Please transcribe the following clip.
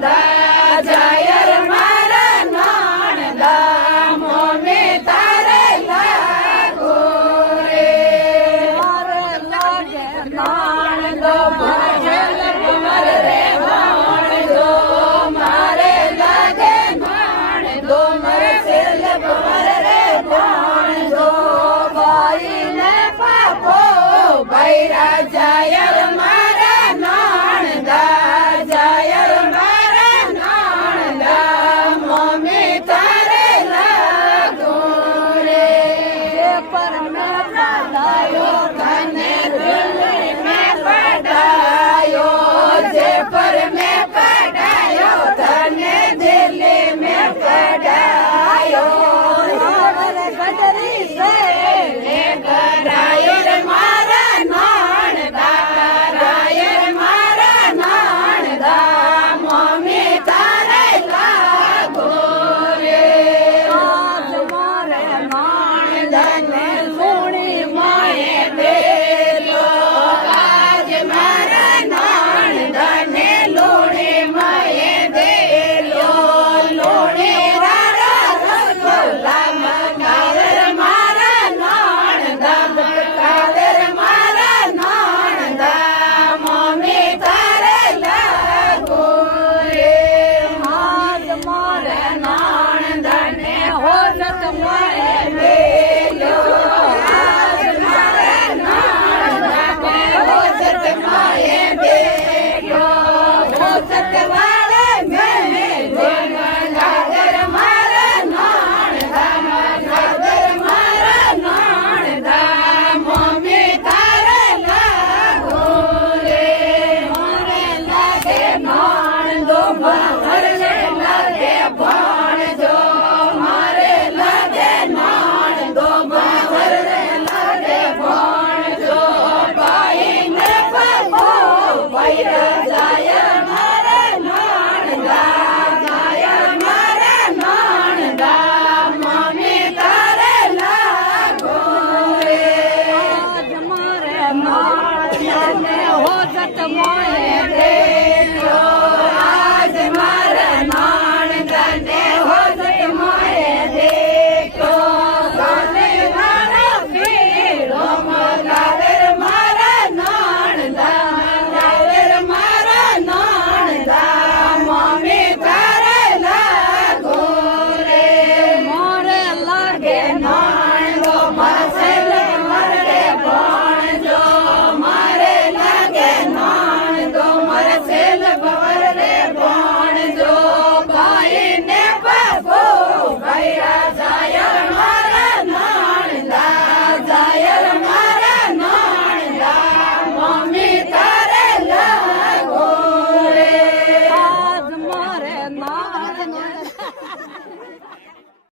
નાણદા જાયર મારા નાણદા મોમે તારે લાગો રે મારે લાગે નાણદો મારે રે નાણદો મારે લાગે નાણદો મારે રે નાણદો ભાઈ ને પાપો ભૈરા જાયર મારા નાણદા જાયર મારા નાણદા મોમે તારે લાગો રે પર મેં પડાયો તને દિલ મેં પડાયો જે પર મેં પડાયો તને દિલ મેં પડાયો ગડરી સે લે કરાયો મારા નાણદા રાયર મારા નાણદા મોમે તારે લાગો રે આજ મારે નાણદાને સોણી માએ દેલો આજ મારા નાણદાને લોણે માએ દેલો લોણે રાડા રસગુલ્લા મકાદર મારા નાણદા મકાદર મારા નાણદા મોમે તારે લાગો રે હાથ મારે નાણદાને હોજત માએ દેલો હાથ મારે નાણદાને હોજત માએ દેલો હોજત વાળે મેં મકાદર મારા નાણદા મકાદર મારા નાણદા મોમે તારે લાગો રે મારે લાગે નાણદો